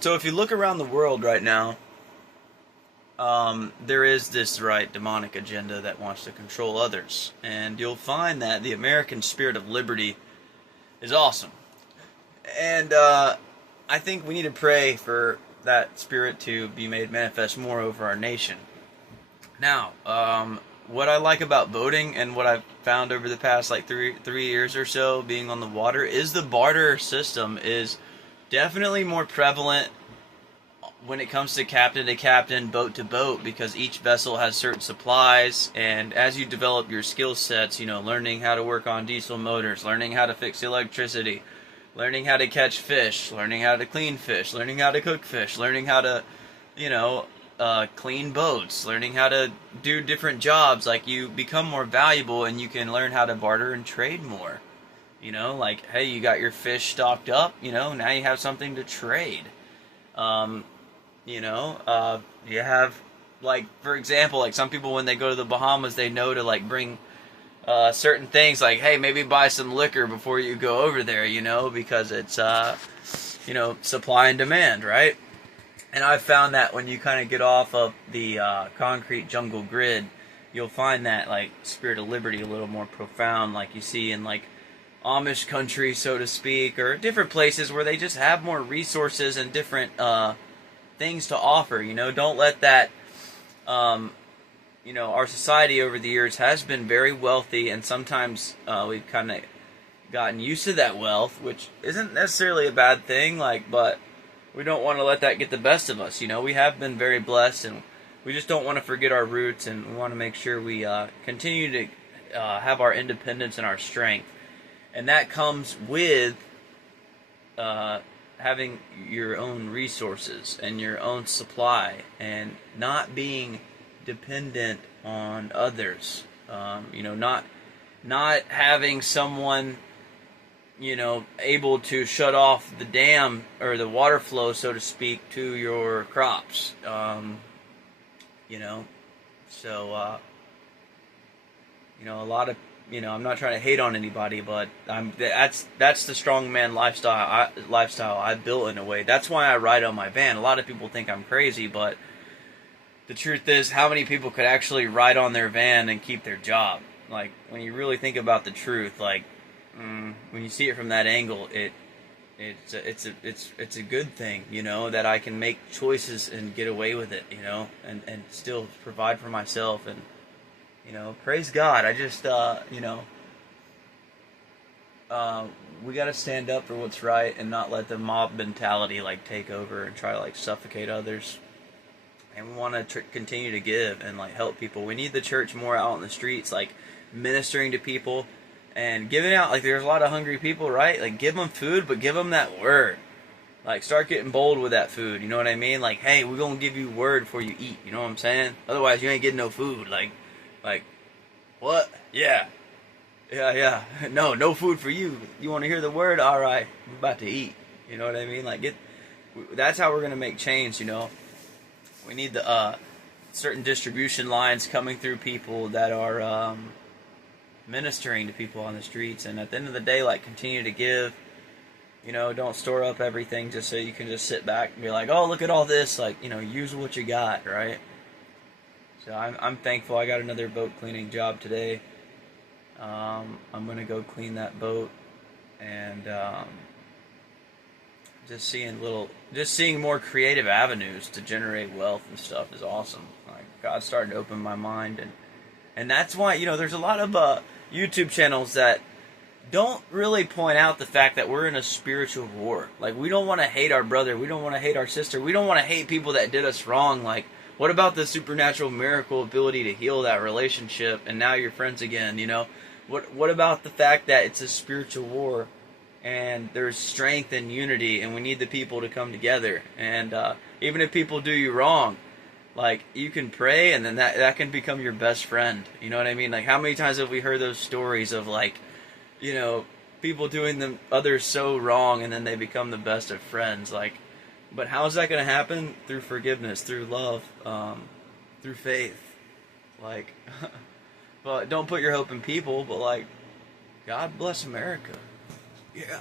So if you look around the world right now, there is this demonic agenda that wants to control others, and you'll find that the American spirit of liberty is awesome. And I think we need to pray for that spirit to be made manifest more over our nation. Now, what I like about voting and what I've found over the past like three years or so being on the water is the barter system is definitely more prevalent when it comes to captain, boat to boat, because each vessel has certain supplies, and as you develop your skill sets, learning how to work on diesel motors, learning how to fix electricity, learning how to catch fish, learning how to clean fish, learning how to cook fish, learning how to, clean boats, learning how to do different jobs, like you become more valuable and you can learn how to barter and trade more. Like, hey, you got your fish stocked up, now you have something to trade. Um, you have, like, for example, like some people when they go to the Bahamas, they know to like bring certain things, like, hey, maybe buy some liquor before you go over there, because it's supply and demand, right? And I've found that when you kind of get off of the concrete jungle grid, you'll find that like spirit of liberty a little more profound, like you see in like Amish country, so to speak, or different places where they just have more resources and different things to offer. Don't let that. Our society over the years has been very wealthy, and sometimes we've kind of gotten used to that wealth, which isn't necessarily a bad thing. But we don't want to let that get the best of us. We have been very blessed, and we just don't want to forget our roots, and we want to make sure we continue to have our independence and our strength, and that comes with having your own resources and your own supply, and not being dependent on others. Not having someone able to shut off the dam or the water flow, so to speak, to your crops. So a lot of I'm not trying to hate on anybody, but that's the strongman lifestyle I built in a way. That's why I ride on my van. A lot of people think I'm crazy, but the truth is, how many people could actually ride on their van and keep their job? Like, when you really think about the truth, like, when you see it from that angle, it's a good thing, that I can make choices and get away with it, and still provide for myself, and praise God. I just we got to stand up for what's right and not let the mob mentality like take over and try to like suffocate others. And we want to continue to give and like help people. We need the church more out in the streets, like ministering to people and giving out. Like, there's a lot of hungry people, right? Like, give them food, but give them that word. Like, start getting bold with that food. You know what I mean? Like, hey, we're gonna give you word before you eat. You know what I'm saying? Otherwise, you ain't getting no food. Like, what? Yeah. No food for you. You want to hear the word? All right, we're about to eat. You know what I mean? Like, that's how we're gonna make change. We need the certain distribution lines coming through people that are ministering to people on the streets. And at the end of the day, like, continue to give. Don't store up everything just so you can just sit back and be like, oh, look at all this. Like, use what you got, right? So I'm thankful. I got another boat cleaning job today. I'm gonna go clean that boat, and just seeing more creative avenues to generate wealth and stuff is awesome. Like, God's starting to open my mind, and that's why there's a lot of YouTube channels that don't really point out the fact that we're in a spiritual war. Like, we don't want to hate our brother, we don't want to hate our sister, we don't want to hate people that did us wrong. Like, what about the supernatural miracle ability to heal that relationship and now you're friends again? What about the fact that it's a spiritual war and there's strength and unity, and we need the people to come together? And even if people do you wrong, like, you can pray, and then that can become your best friend. You know what I mean? Like, how many times have we heard those stories of, like, people doing the others so wrong, and then they become the best of friends? Like, but how is that going to happen? Through forgiveness, through love, through faith. Like, but don't put your hope in people, but, like, God bless America. Yeah.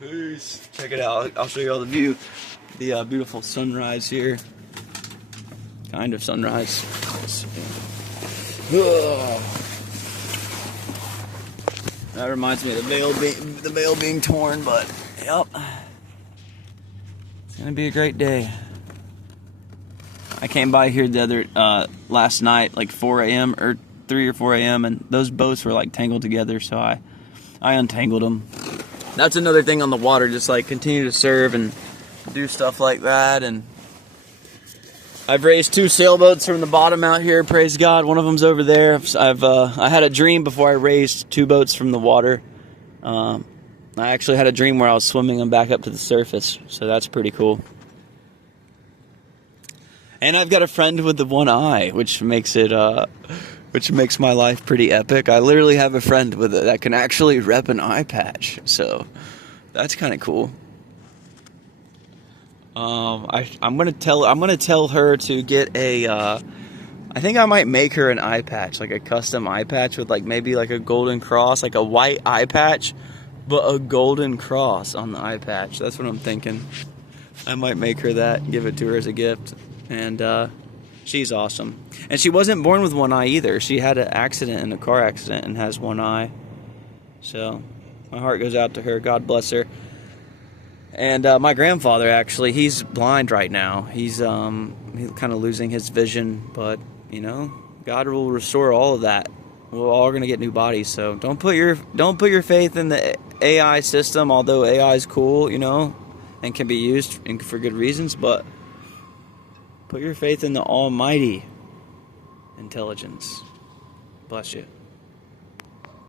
Peace. Check it out. I'll show you all the view. The beautiful sunrise here. Kind of sunrise. That reminds me of the veil being torn, but yep. It's gonna be a great day. I came by here last night, like 4 a.m. or 3 or 4 a.m. and those boats were like tangled together, so I untangled them. That's another thing on the water, just like continue to serve and do stuff like that. And I've raised 2 sailboats from the bottom out here, praise God. One of them's over there. I had a dream before I raised 2 boats from the water. I actually had a dream where I was swimming them back up to the surface, so that's pretty cool. And I've got a friend with the one eye, which makes my life pretty epic. I literally have a friend that can actually rep an eye patch, so that's kind of cool. I'm gonna tell her to get a. I think I might make her an eye patch, like a custom eye patch with like maybe like a golden cross, like a white eye patch, but a golden cross on the eye patch. That's what I'm thinking. I might make her that and give it to her as a gift. And she's awesome. And she wasn't born with one eye either. She had an accident in a car accident and has one eye. So my heart goes out to her. God bless her. And my grandfather, actually, he's blind right now. He's kind of losing his vision, but you know, God will restore all of that. We're all gonna get new bodies. So don't put your faith in the AI system. Although AI is cool, you know, and can be used for good reasons, but put your faith in the almighty intelligence. Bless you.